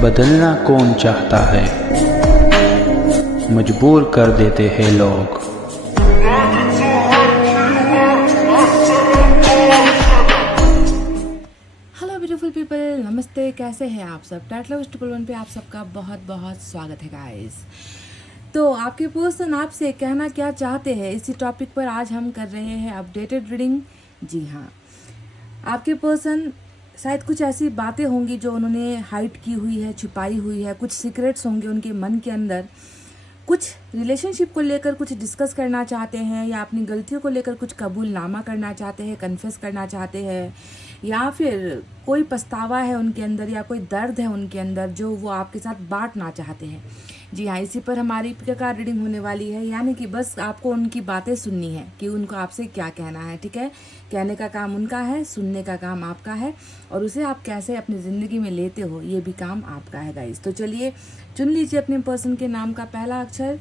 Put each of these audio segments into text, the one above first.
बदलना कौन चाहता है, मजबूर कर देते हैं लोग। हेलो ब्यूटीफुल पीपल, नमस्ते। कैसे हैं आप सब? टाइटल लव ट्रिपल वन पे आप सबका बहुत बहुत स्वागत है गाइस। तो आपके पर्सन आपसे कहना क्या चाहते हैं, इसी टॉपिक पर आज हम कर रहे हैं अपडेटेड रीडिंग। जी हाँ, आपके पर्सन शायद कुछ ऐसी बातें होंगी जो उन्होंने हाइड की हुई है, छिपाई हुई है। कुछ सीक्रेट्स होंगे उनके मन के अंदर। कुछ रिलेशनशिप को लेकर कुछ डिस्कस करना चाहते हैं, या अपनी गलतियों को लेकर कुछ कबूलनामा करना चाहते हैं, कन्फेस करना चाहते हैं, या फिर कोई पछतावा है उनके अंदर, या कोई दर्द है उनके अंदर जो वो आपके साथ बांटना चाहते हैं। जी हाँ, इसी पर हमारी प्रकार रीडिंग होने वाली है। यानी कि बस आपको उनकी बातें सुननी है कि उनको आपसे क्या कहना है। ठीक है, कहने का काम उनका है, सुनने का काम आपका है, और उसे आप कैसे अपनी ज़िंदगी में लेते हो ये भी काम आपका है गाइस। तो चलिए चुन लीजिए अपने पर्सन के नाम का पहला अक्षर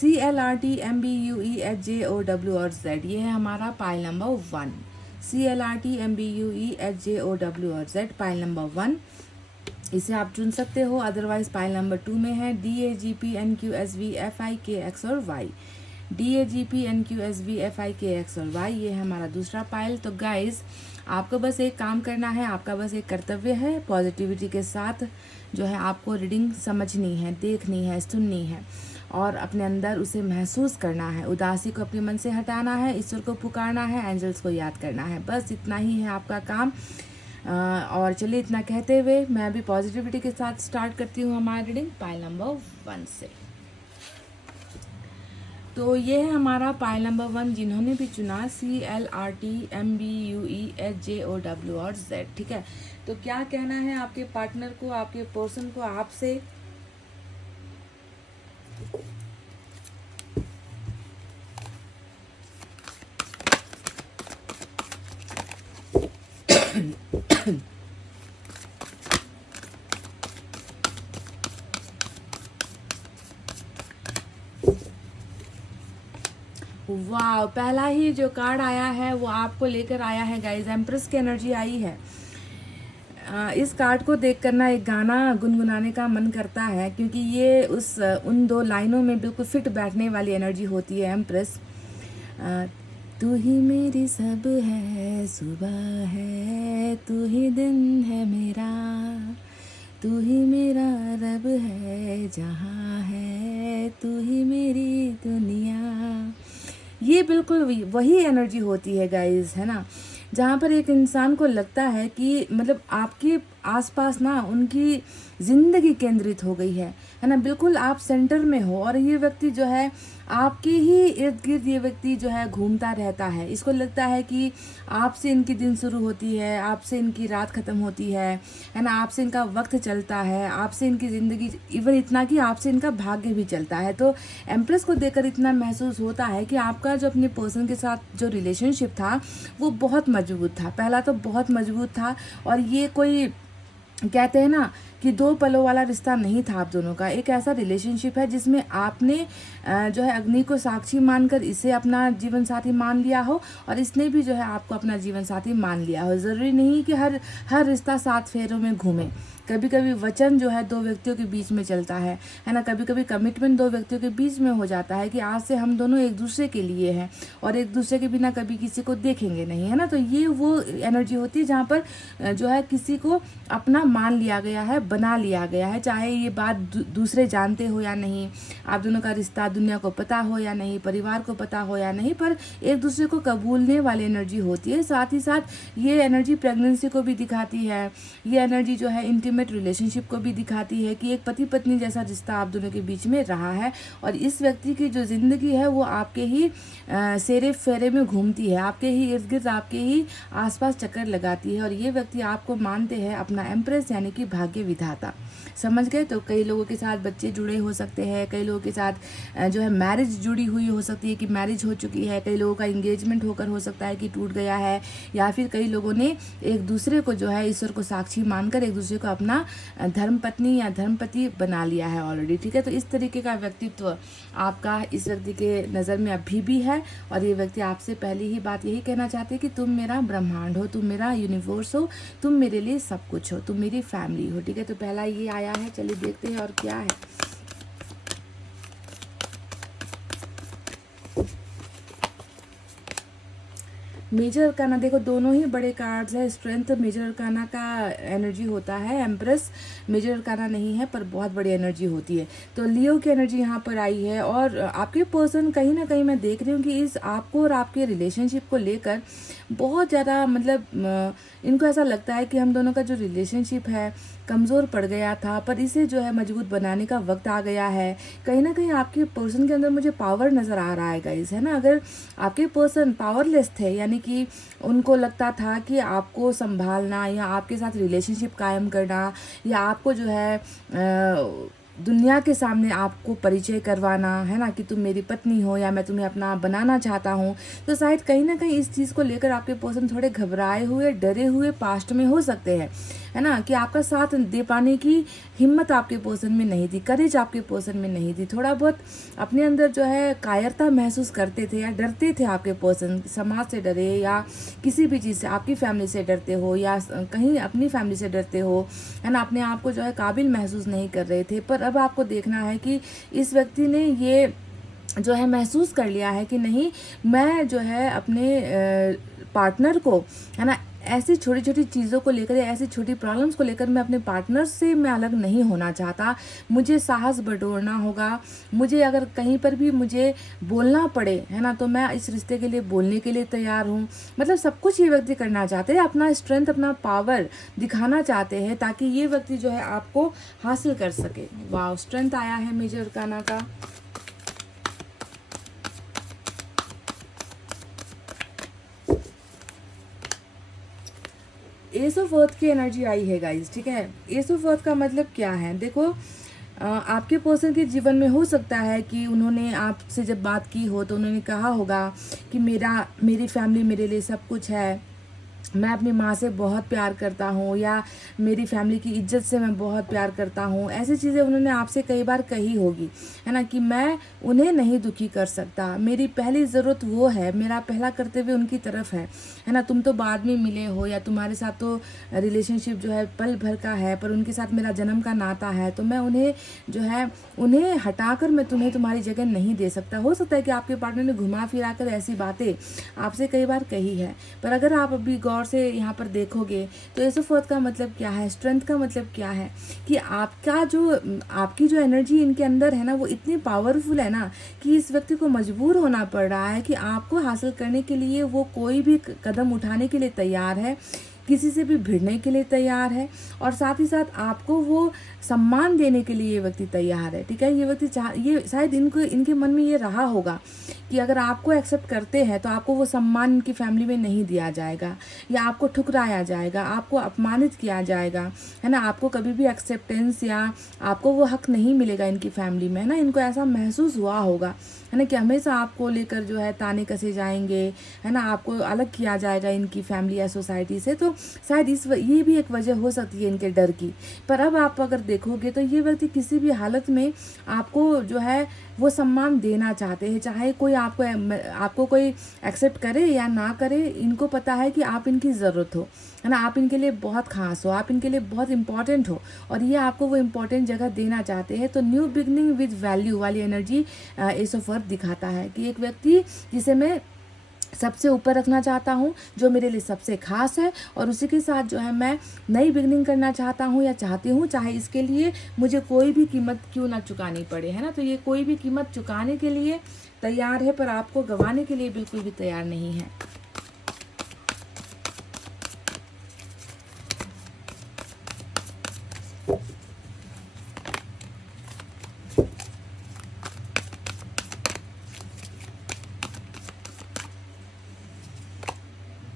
CLRTMBUEHJOW और Z। ये है हमारा पाइल नंबर 1। CLRTMBUEHJOW और Z, पाइल नंबर 1। इसे आप चुन सकते हो। अदरवाइज पाइल नंबर 2 में है DAGPNQSVFIKX और Y। DAGPNQSVFIKX और Y, ये है हमारा दूसरा पाइल। तो गाइस, आपको बस एक काम करना है, आपका बस एक कर्तव्य है, पॉजिटिविटी के साथ जो है आपको रीडिंग समझनी है, देखनी है, सुननी है, और अपने अंदर उसे महसूस करना है। उदासी को अपने मन से हटाना है, ईश्वर को पुकारना है, एंजल्स को याद करना है। बस इतना ही है आपका काम। और चलिए, इतना कहते हुए मैं अभी पॉजिटिविटी के साथ स्टार्ट करती हूँ हमारा रीडिंग पाइल नंबर 1 से। तो ये है हमारा पाइल नंबर 1, जिन्होंने भी चुना CLRTMBUEHJOW और Z। ठीक है, तो क्या कहना है आपके पार्टनर को, आपके पर्सन को आपसे? वाह, पहला ही जो कार्ड आया है वो आपको लेकर आया है गाइस। एम्प्रेस की एनर्जी आई है। इस कार्ड को देखकर ना एक गाना गुनगुनाने का मन करता है, क्योंकि ये उन दो लाइनों में बिल्कुल फिट बैठने वाली एनर्जी होती है। एम्प्रेस, तू ही मेरी सब है, सुबह है, तू ही दिन है मेरा, तू ही मेरा रब है, जहाँ है तू ही मेरी दुनिया। ये बिल्कुल वही एनर्जी होती है गाइस, है ना, जहाँ पर एक इंसान को लगता है कि मतलब आपके आसपास ना उनकी ज़िंदगी केंद्रित हो गई है ना, बिल्कुल आप सेंटर में हो, और ये व्यक्ति जो है आपके ही इर्द गिर्द ये व्यक्ति जो है घूमता रहता है। इसको लगता है कि आपसे इनकी दिन शुरू होती है, आपसे इनकी रात ख़त्म होती है ना, आपसे इनका वक्त चलता है, आपसे इनकी ज़िंदगी, इवन इतना कि आपसे इनका भाग्य भी चलता है। तो एम्प्रेस को देखकर इतना महसूस होता है कि आपका जो अपने पर्सन के साथ जो रिलेशनशिप था वो बहुत मजबूत था। पहला तो बहुत मजबूत था, और ये कोई कहते हैं ना कि दो पलों वाला रिश्ता नहीं था आप दोनों का। एक ऐसा रिलेशनशिप है जिसमें आपने जो है अग्नि को साक्षी मानकर इसे अपना जीवन साथी मान लिया हो, और इसने भी जो है आपको अपना जीवन साथी मान लिया हो। ज़रूरी नहीं कि हर रिश्ता 7 फेरों में घूमे। कभी कभी वचन जो है 2 व्यक्तियों के बीच में चलता है ना, कभी कभी कमिटमेंट 2 व्यक्तियों के बीच में हो जाता है कि आज से हम दोनों एक दूसरे के लिए हैं, और एक दूसरे के बिना कभी किसी को देखेंगे नहीं, है ना। तो ये वो एनर्जी होती है जहाँ पर जो है किसी को अपना मान लिया गया है, बना लिया गया है, चाहे ये बात दूसरे जानते हो या नहीं, आप दोनों का रिश्ता दुनिया को पता हो या नहीं, परिवार को पता हो या नहीं, पर एक दूसरे को कबूलने वाली एनर्जी होती है। साथ ही साथ ये एनर्जी प्रेगनेंसी को भी दिखाती है। ये एनर्जी जो है इंटीमेट रिलेशनशिप को भी दिखाती है कि एक पति पत्नी जैसा रिश्ता आप दोनों के बीच में रहा है, और इस व्यक्ति की जो ज़िंदगी है वो आपके ही सेरे फेरे में घूमती है, आपके ही इर्द गिर्द, आपके ही आसपास चक्कर लगाती है, और ये व्यक्ति आपको मानते हैं अपना एम्प्रेस यानी कि भाग्य विधाता। समझ गए? तो कई लोगों के साथ बच्चे जुड़े हो सकते हैं, कई लोगों के साथ जो है मैरिज जुड़ी हुई हो सकती है कि मैरिज हो चुकी है, कई लोगों का इंगेजमेंट होकर हो सकता है कि टूट गया है, या फिर कई लोगों ने एक दूसरे को जो है ईश्वर को साक्षी मानकर एक दूसरे को अपना धर्मपत्नी या धर्मपति बना लिया है ऑलरेडी। ठीक है, तो इस तरीके का व्यक्तित्व आपका इस व्यक्ति के नज़र में अभी भी है, और ये व्यक्ति आपसे पहली ही बात यही कहना चाहते हैं कि तुम मेरा ब्रह्मांड हो, तुम मेरा यूनिवर्स हो, तुम मेरे लिए सब कुछ हो, तुम मेरी फैमिली हो। ठीक है, तो पहला ये आया है, चलिए देखते हैं और क्या है। मेजर अरकाना, देखो दोनों ही बड़े कार्ड्स है। स्ट्रेंथ मेजर अरकाना का एनर्जी होता है, एम्प्रेस मेजर अरकाना नहीं है पर बहुत बड़ी एनर्जी होती है। तो लियो की एनर्जी यहाँ पर आई है और आपके पर्सन कहीं ना कहीं मैं देख रही हूँ कि इस आपको और आपके रिलेशनशिप को लेकर बहुत ज़्यादा मतलब इनको ऐसा लगता है कि हम दोनों का जो रिलेशनशिप है कमज़ोर पड़ गया था, पर इसे जो है मजबूत बनाने का वक्त आ गया है। कहीं ना कहीं आपके पर्सन के अंदर मुझे पावर नज़र आ रहा है गाइस, है ना। अगर आपके पर्सन पावरलेस थे, यानी कि उनको लगता था कि आपको संभालना या आपके साथ रिलेशनशिप कायम करना या आपको जो है दुनिया के सामने आपको परिचय करवाना, है ना, कि तुम मेरी पत्नी हो या मैं तुम्हें अपना बनाना चाहता हूँ, तो शायद कहीं ना कहीं इस चीज़ को लेकर आपके पर्सन थोड़े घबराए हुए, डरे हुए पास्ट में हो सकते हैं, है ना, कि आपका साथ दे पाने की हिम्मत आपके पर्सन में नहीं थी, करेज आपके पर्सन में नहीं थी। थोड़ा बहुत अपने अंदर जो है कायरता महसूस करते थे या डरते थे आपके पर्सन, समाज से डरे या किसी भी चीज़ से, आपकी फैमिली से डरते हो या कहीं अपनी फैमिली से डरते हो, है ना, अपने आप को जो है काबिल महसूस नहीं कर रहे थे। पर अब आपको देखना है कि इस व्यक्ति ने ये जो है महसूस कर लिया है कि नहीं, मैं जो है अपने पार्टनर को, है ना, ऐसी छोटी छोटी चीज़ों को लेकर या ऐसी छोटी प्रॉब्लम्स को लेकर मैं अपने पार्टनर से मैं अलग नहीं होना चाहता। मुझे साहस बटोरना होगा, मुझे अगर कहीं पर भी मुझे बोलना पड़े, है ना, तो मैं इस रिश्ते के लिए बोलने के लिए तैयार हूँ। मतलब सब कुछ ये व्यक्ति करना चाहते हैं, अपना स्ट्रेंथ, अपना पावर दिखाना चाहते हैं ताकि ये व्यक्ति जो है आपको हासिल कर सके। वाह, स्ट्रेंथ आया है मेजर अरकाना का। एस ऑफ अर्थ की एनर्जी आई है गाइस। ठीक है, एस ऑफ अर्थ का मतलब क्या है, देखो आपके पर्सन के जीवन में हो सकता है कि उन्होंने आपसे जब बात की हो तो उन्होंने कहा होगा कि मेरी फैमिली मेरे लिए सब कुछ है, मैं अपनी माँ से बहुत प्यार करता हूँ, या मेरी फैमिली की इज्जत से मैं बहुत प्यार करता हूँ। ऐसी चीज़ें उन्होंने आपसे कई बार कही होगी, है ना, कि मैं उन्हें नहीं दुखी कर सकता, मेरी पहली ज़रूरत वो है, मेरा पहला कर्तव्य उनकी तरफ है ना। तुम तो बाद में मिले हो या तुम्हारे साथ तो रिलेशनशिप जो है पल भर का है, पर उनके साथ मेरा जन्म का नाता है, तो मैं उन्हें जो है उन्हें हटाकर मैं तुम्हें तुम्हारी जगह नहीं दे सकता। हो सकता है कि आपके पार्टनर ने घुमा फिरा कर ऐसी बातें आपसे कई बार कही है, पर अगर आप अभी गौर से यहाँ पर देखोगे तो एस ऑफ अर्थ का मतलब क्या है, स्ट्रेंथ का मतलब क्या है, कि आपकी जो एनर्जी इनके अंदर है ना, वो इतनी पावरफुल है ना कि इस व्यक्ति को मजबूर होना पड़ रहा है कि आपको हासिल करने के लिए वो कोई भी कदम उठाने के लिए तैयार है, किसी से भी भिड़ने के लिए तैयार है, और साथ ही साथ आपको वो सम्मान देने के लिए ये व्यक्ति तैयार है। ठीक है, ये व्यक्ति ये शायद इनके मन में ये रहा होगा कि अगर आपको एक्सेप्ट करते हैं तो आपको वो सम्मान इनकी फैमिली में नहीं दिया जाएगा, या आपको ठुकराया जाएगा, आपको अपमानित किया जाएगा, है ना, आपको कभी भी एक्सेप्टेंस या आपको वो हक नहीं मिलेगा इनकी फैमिली में, है ना। इनको ऐसा महसूस हुआ होगा, है ना, कि हमेशा आपको लेकर जो है ताने कसे जाएंगे, है ना, आपको अलग किया जाएगा इनकी फैमिली या सोसाइटी से। तो शायद ये भी एक वजह हो सकती है इनके डर की। पर अब आप अगर देखोगे तो ये व्यक्ति किसी भी हालत में आपको जो है वो सम्मान देना चाहते हैं, चाहे कोई आपको कोई एक्सेप्ट करे या ना करे। इनको पता है कि आप इनकी ज़रूरत हो, है ना, आप इनके लिए बहुत खास हो, आप इनके लिए बहुत इंपॉर्टेंट हो, और ये आपको वो इम्पोर्टेंट जगह देना चाहते हैं। तो न्यू बिगनिंग विद वैल्यू वाली एनर्जी एस ऑफ अर्थ दिखाता है कि एक व्यक्ति जिसे मैं सबसे ऊपर रखना चाहता हूँ, जो मेरे लिए सबसे खास है, और उसी के साथ जो है मैं नई बिगनिंग करना चाहता हूँ या चाहती हूँ, चाहे इसके लिए मुझे कोई भी कीमत क्यों ना चुकानी पड़े, है ना। तो ये कोई भी कीमत चुकाने के लिए तैयार है, पर आपको गंवाने के लिए बिल्कुल भी तैयार नहीं है।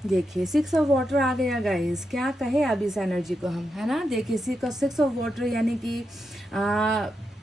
देखिए 6 ऑफ वाटर आ गया गाइस, क्या कहे अब इस एनर्जी को हम, है ना। देखिए 6 ऑफ वाटर यानी कि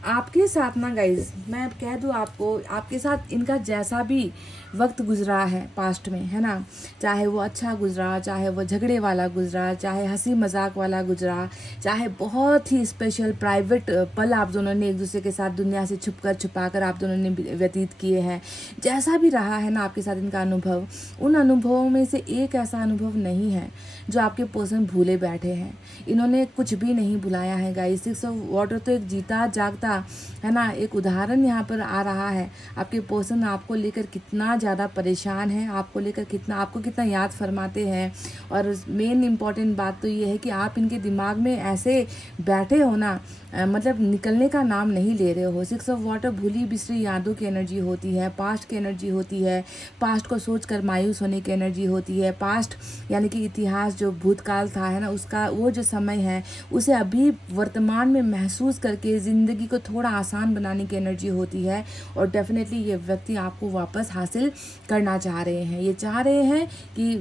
आपके साथ ना गाइज, मैं कह दूँ आपको, आपके साथ इनका जैसा भी वक्त गुजरा है पास्ट में, है ना, चाहे वो अच्छा गुजरा, चाहे वो झगड़े वाला गुजरा, चाहे हंसी मजाक वाला गुजरा, चाहे बहुत ही स्पेशल प्राइवेट पल आप दोनों ने एक दूसरे के साथ दुनिया से छुपाकर आप दोनों ने व्यतीत किए हैं, जैसा भी रहा है ना आपके साथ इनका अनुभव, उन अनुभवों में से एक ऐसा अनुभव नहीं है जो आपके पर्सन भूले बैठे हैं। इन्होंने कुछ भी नहीं भुलाया है गाइस। 6 ऑफ वाटर तो एक जीता जागता, है ना, एक उदाहरण यहाँ पर आ रहा है। आपके पर्सन आपको लेकर कितना ज़्यादा परेशान है, आपको लेकर आपको कितना याद फरमाते हैं। और मेन इम्पॉर्टेंट बात तो ये है कि आप इनके दिमाग में ऐसे बैठे हो ना, मतलब निकलने का नाम नहीं ले रहे हो। 6 ऑफ वाटर भूली बिसरी यादों की एनर्जी होती है, पास्ट की एनर्जी होती है, पास्ट को सोचकर मायूस होने की एनर्जी होती है। पास्ट यानी कि इतिहास, जो भूतकाल था, है ना, उसका वो जो समय है उसे अभी वर्तमान में महसूस करके ज़िंदगी को थोड़ा आसान बनाने की एनर्जी होती है। और डेफिनेटली ये व्यक्ति आपको वापस हासिल करना चाह रहे हैं। ये चाह रहे हैं कि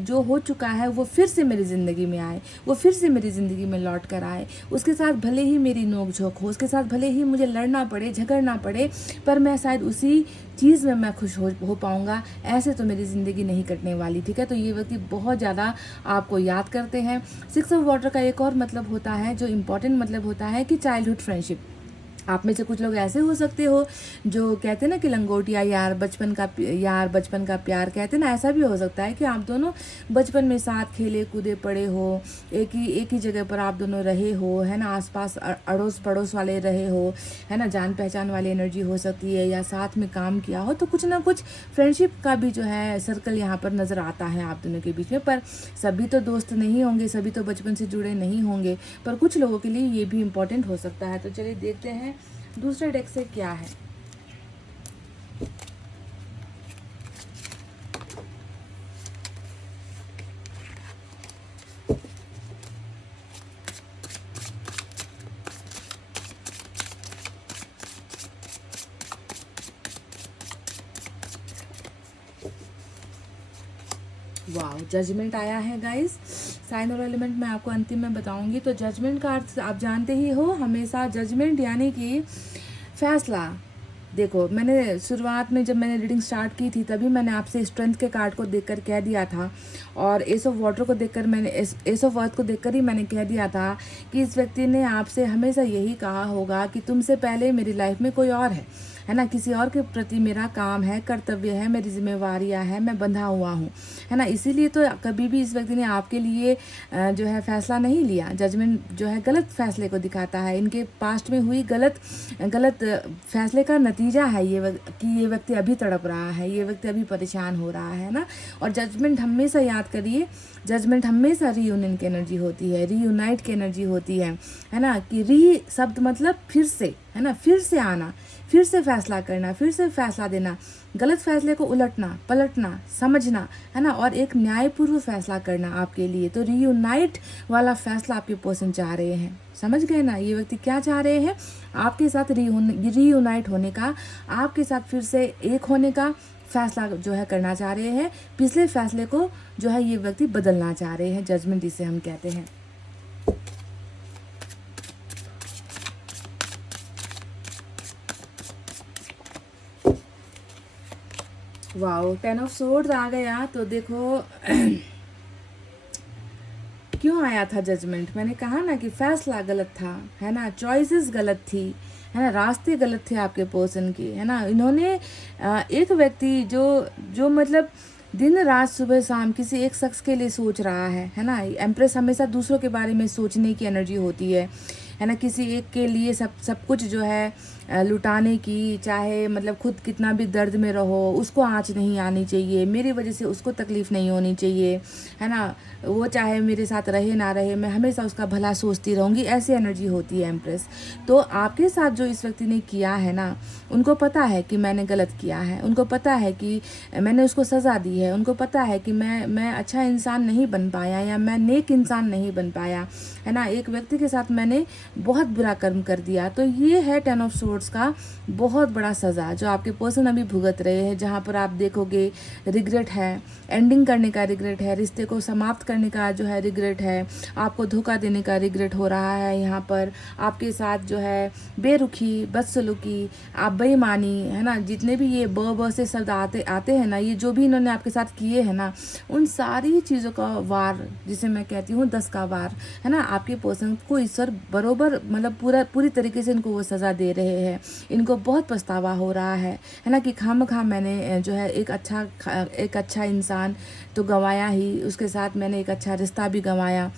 जो हो चुका है वो फिर से मेरी ज़िंदगी में आए, वो फिर से मेरी ज़िंदगी में लौट कर आए। उसके साथ भले ही मेरी नोक झोंक हो, उसके साथ भले ही मुझे लड़ना पड़े, झगड़ना पड़े, पर मैं शायद उसी चीज़ में मैं खुश हो पाऊँगा। ऐसे तो मेरी ज़िंदगी नहीं कटने वाली, ठीक है। तो ये व्यक्ति बहुत ज़्यादा आपको याद करते हैं। 6 ऑफ वाटर का एक और मतलब होता है, जो इम्पोर्टेंट मतलब होता है, कि चाइल्डहुड फ्रेंडशिप। आप में से कुछ लोग ऐसे हो सकते हो जो कहते हैं ना कि लंगोटिया यार, बचपन का प्यार कहते हैं ना, ऐसा भी हो सकता है कि आप दोनों बचपन में साथ खेले कूदे पड़े हो, एक ही जगह पर आप दोनों रहे हो, है ना, आसपास अड़ोस पड़ोस वाले रहे हो, है ना, जान पहचान वाली एनर्जी हो सकती है, या साथ में काम किया हो। तो कुछ ना कुछ फ्रेंडशिप का भी जो है सर्कल यहाँ पर नज़र आता है आप दोनों के बीच में। पर सभी तो दोस्त नहीं होंगे, सभी तो बचपन से जुड़े नहीं होंगे, पर कुछ लोगों के लिए ये भी इम्पोर्टेंट हो सकता है। तो चलिए देखते हैं दूसरे डेक से क्या है। वाह, जजमेंट आया है गाइस। साइन और एलिमेंट मैं आपको अंतिम में बताऊंगी। तो जजमेंट का अर्थ आप जानते ही हो, हमेशा जजमेंट यानी कि फैसला। देखो, मैंने शुरुआत में जब मैंने रीडिंग स्टार्ट की थी तभी मैंने आपसे स्ट्रेंथ के कार्ड को देखकर कह दिया था, और एस ऑफ वाटर को देखकर एस ऑफ अर्थ को देखकर ही मैंने कह दिया था कि इस व्यक्ति ने आपसे हमेशा यही कहा होगा कि तुमसे पहले मेरी लाइफ में कोई और है ना, किसी और के प्रति मेरा काम है, कर्तव्य है, मेरी जिम्मेवारियां है, मैं बंधा हुआ हूँ, है ना। इसीलिए तो कभी भी इस व्यक्ति ने आपके लिए जो है फैसला नहीं लिया। जजमेंट जो है गलत फैसले को दिखाता है, इनके पास्ट में हुई गलत फैसले का नतीजा है कि ये व्यक्ति अभी तड़प रहा है, ये व्यक्ति अभी परेशान हो रहा है ना। और जजमेंट हमेशा याद करिए, जजमेंट हमेशा रीयूनियन की एनर्जी होती है, रीयूनाइट की एनर्जी होती है ना। कि री शब्द मतलब फिर से, है ना, फिर से आना, फिर से फैसला करना, फिर से फैसला देना, गलत फैसले को उलटना पलटना, समझना, है ना, और एक न्यायपूर्व फैसला करना आपके लिए। तो रीयूनाइट वाला फैसला आपके पर्सन चाह रहे हैं, समझ गए ना। ये व्यक्ति क्या चाह रहे हैं, आपके साथ रीयूनाइट होने का, आपके साथ फिर से एक होने का फैसला जो है करना चाह रहे हैं। पिछले फैसले को जो है ये व्यक्ति बदलना चाह रहे हैं। जजमेंट इसे हम कहते हैं। वाओ, 10 ऑफ सोर्ड्स आ गया। तो देखो क्यों आया था जजमेंट, मैंने कहा ना कि फैसला गलत था, है ना, चॉइसेस गलत थी, है ना, रास्ते गलत थे आपके पर्सन के, है ना। इन्होंने एक व्यक्ति जो मतलब दिन रात सुबह शाम किसी एक शख्स के लिए सोच रहा है ना। एम्प्रेस हमेशा दूसरों के बारे में सोचने की एनर्जी होती है ना, किसी एक के लिए सब कुछ जो है लुटाने की, चाहे मतलब खुद कितना भी दर्द में रहो उसको आँच नहीं आनी चाहिए, मेरी वजह से उसको तकलीफ़ नहीं होनी चाहिए, है ना, वो चाहे मेरे साथ रहे ना रहे मैं हमेशा उसका भला सोचती रहूँगी, ऐसी एनर्जी होती है एम्प्रेस। तो आपके साथ जो इस व्यक्ति ने किया है ना, उनको पता है कि मैंने गलत किया है, उनको पता है कि मैंने उसको सज़ा दी है, उनको पता है कि मैं अच्छा इंसान नहीं बन पाया या मैं नेक इंसान नहीं बन पाया, है ना, एक व्यक्ति के साथ मैंने बहुत बुरा कर्म कर दिया। तो ये है 10 ऑफ सोर्ड सोर्स का बहुत बड़ा सज़ा जो आपके पर्सन अभी भुगत रहे हैं, जहाँ पर आप देखोगे रिग्रेट है, एंडिंग करने का रिग्रेट है, रिश्ते को समाप्त करने का जो है रिग्रेट है, आपको धोखा देने का रिग्रेट हो रहा है, यहाँ पर आपके साथ जो है बेरुखी, बदसलूकी, आप बेईमानी, है ना, जितने भी ये ब से शब्द आते हैं ना, ये जो भी इन्होंने आपके साथ किए हैं ना, उन सारी चीज़ों का वार, जिसे मैं कहती हूँ 10 का वार, है ना, आपके पर्सन को ईश्वर बरोबर मतलब पूरी तरीके से इनको वो सज़ा दे रहे हैं। इनको बहुत पछतावा हो रहा है ना, कि खामखा मैंने जो है एक अच्छा इंसान तो गंवाया ही, उसके साथ मैंने एक अच्छा रिश्ता भी गंवाया,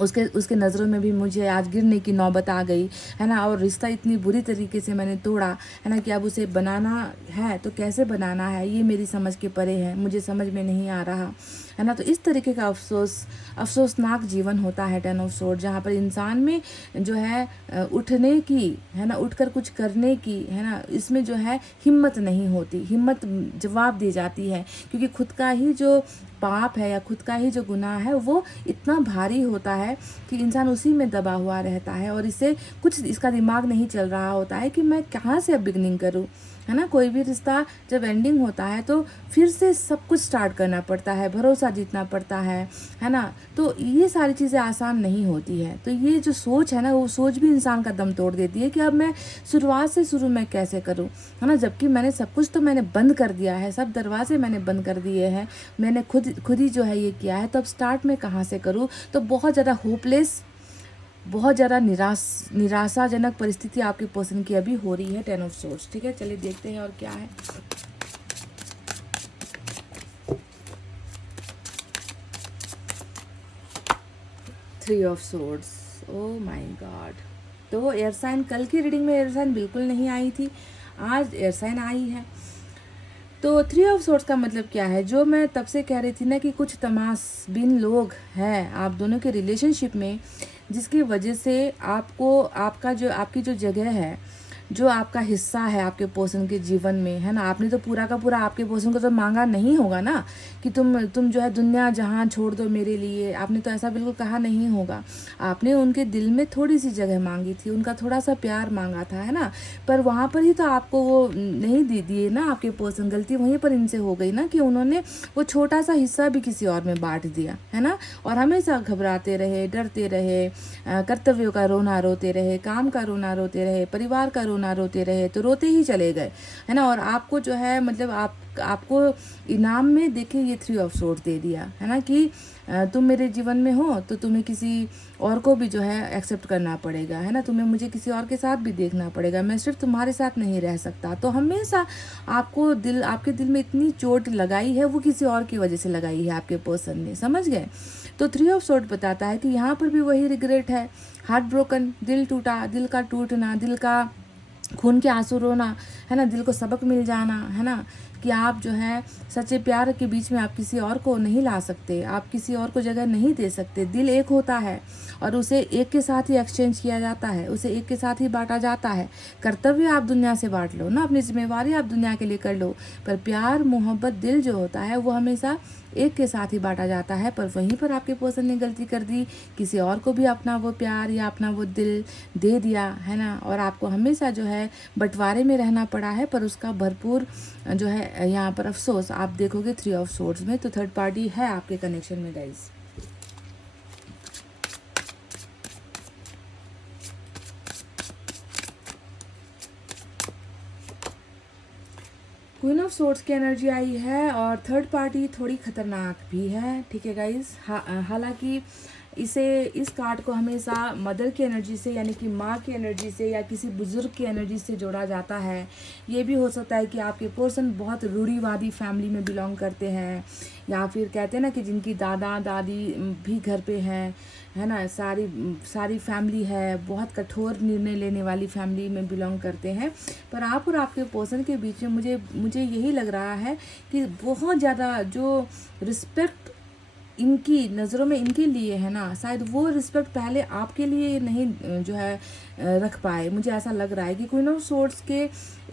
उसके नज़रों में भी मुझे आज गिरने की नौबत आ गई, है ना, और रिश्ता इतनी बुरी तरीके से मैंने तोड़ा, है ना, कि अब उसे बनाना है तो कैसे बनाना है ये मेरी समझ के परे है, मुझे समझ में नहीं आ रहा, है ना। तो इस तरीके का अफसोसनाक जीवन होता है 10 ऑफ सोर्ड, जहाँ पर इंसान में जो है उठने की, है ना, उठकर कुछ करने की, है ना, इसमें जो है हिम्मत नहीं होती, हिम्मत जवाब दी जाती है, क्योंकि खुद का ही जो पाप है या खुद का ही जो गुनाह है वो इतना भारी होता है कि इंसान उसी में दबा हुआ रहता है, और इससे कुछ इसका दिमाग नहीं चल रहा होता है कि मैं कहाँ से अब बिगनिंग करूँ, है ना। कोई भी रिश्ता जब एंडिंग होता है तो फिर से सब कुछ स्टार्ट करना पड़ता है, भरोसा जीतना पड़ता है ना। तो ये सारी चीज़ें आसान नहीं होती है। तो ये जो सोच है ना, वो सोच भी इंसान का दम तोड़ देती है कि अब मैं शुरुआत से शुरू में कैसे करूँ, है ना, जबकि मैंने सब कुछ तो मैंने बंद कर दिया है, सब दरवाजे मैंने बंद कर दिए हैं, मैंने खुद ही जो है ये किया है, तो अब स्टार्ट में कहाँ से करूँ। तो बहुत ज़्यादा होपलेस, बहुत ज़्यादा निराशाजनक परिस्थिति आपके पर्सन की अभी हो रही है 10 ऑफ सोर्ड्स। ठीक है, चलिए देखते हैं और क्या है। Three of swords, oh my God. तो एयर साइन, कल की रीडिंग में एयर साइन बिल्कुल नहीं आई थी, आज एयर साइन आई है। तो 3 ऑफ सोर्ड्स का मतलब क्या है, जो मैं तब से कह रही थी ना कि कुछ तमाशबीन लोग हैं आप दोनों के रिलेशनशिप में, जिसकी वजह से आपकी जो जगह है, जो आपका हिस्सा है आपके पर्सन के जीवन में, है ना, आपने तो पूरा का पूरा आपके पर्सन को तो मांगा नहीं होगा ना कि तुम जो है दुनिया जहां छोड़ दो मेरे लिए, आपने तो ऐसा बिल्कुल कहा नहीं होगा। आपने उनके दिल में थोड़ी सी जगह मांगी थी, उनका थोड़ा सा प्यार मांगा था, है ना, पर वहाँ पर ही तो आपको वो नहीं दे दिए ना आपके पर्सन। गलती वहीं पर इनसे हो गई ना कि उन्होंने वो छोटा सा हिस्सा भी किसी और में बांट दिया, है ना, और हमेशा घबराते रहे, डरते रहे, कर्तव्यों का रोना रोते रहे, काम का रोना रोते रहे, परिवार का रोना रोते रहे, तो रोते ही चले गए, है ना। और आपको जो है मतलब आपको इनाम में देखिए ये 3 ऑफ सोर्ड दे दिया, है ना, कि तुम मेरे जीवन में हो तो तुम्हें किसी और को भी जो है एक्सेप्ट करना पड़ेगा, है ना, तुम्हें मुझे किसी और के साथ भी देखना पड़ेगा, मैं सिर्फ तुम्हारे साथ नहीं रह सकता। तो हमेशा आपके दिल में इतनी चोट लगाई है, वो किसी और की वजह से लगाई है आपके पर्सन ने, समझ गए। तो 3 ऑफ सोर्ड बताता है कि यहाँ पर भी वही रिग्रेट है, हार्ट ब्रोकन, दिल टूटा, दिल का टूटना, दिल का खून के आंसू रोना, है ना, दिल को सबक मिल जाना, है ना, कि आप जो है सच्चे प्यार के बीच में आप किसी और को नहीं ला सकते, आप किसी और को जगह नहीं दे सकते। दिल एक होता है और उसे एक के साथ ही एक्सचेंज किया जाता है, उसे एक के साथ ही बांटा जाता है। कर्तव्य आप दुनिया से बांट लो ना, अपनी जिम्मेवारी आप दुनिया के लिए कर लो, पर प्यार, मोहब्बत, दिल जो होता है वो हमेशा एक के साथ ही बांटा जाता है। पर वहीं पर आपके पर्सन ने गलती कर दी, किसी और को भी अपना वो प्यार या अपना वो दिल दे दिया, है ना, और आपको हमेशा जो है बंटवारे में रहना पड़ा है। पर उसका भरपूर जो है यहाँ पर अफसोस आप देखोगे 3 ऑफ सोर्ड्स में। तो थर्ड पार्टी है आपके कनेक्शन में गाइस। क्वीन ऑफ सोर्ड्स की एनर्जी आई है और थर्ड पार्टी थोड़ी खतरनाक भी है, ठीक है गाइस। हालांकि इस कार्ड को हमेशा मदर की एनर्जी से, यानी कि माँ की एनर्जी से या किसी बुजुर्ग की एनर्जी से जोड़ा जाता है। ये भी हो सकता है कि आपके पर्सन बहुत रूढ़िवादी फैमिली में बिलोंग करते हैं, या फिर कहते हैं ना कि जिनकी दादा दादी भी घर पे हैं, है ना, सारी फैमिली है, बहुत कठोर निर्णय लेने वाली फैमिली में बिलोंग करते हैं। पर आप और आपके पर्सन के बीच में मुझे यही लग रहा है कि बहुत ज़्यादा जो रिस्पेक्ट इनकी नज़रों में इनके लिए है ना, शायद वो रिस्पेक्ट पहले आपके लिए नहीं जो है रख पाए। मुझे ऐसा लग रहा है कि क्वीन ऑफ सोर्ड्स के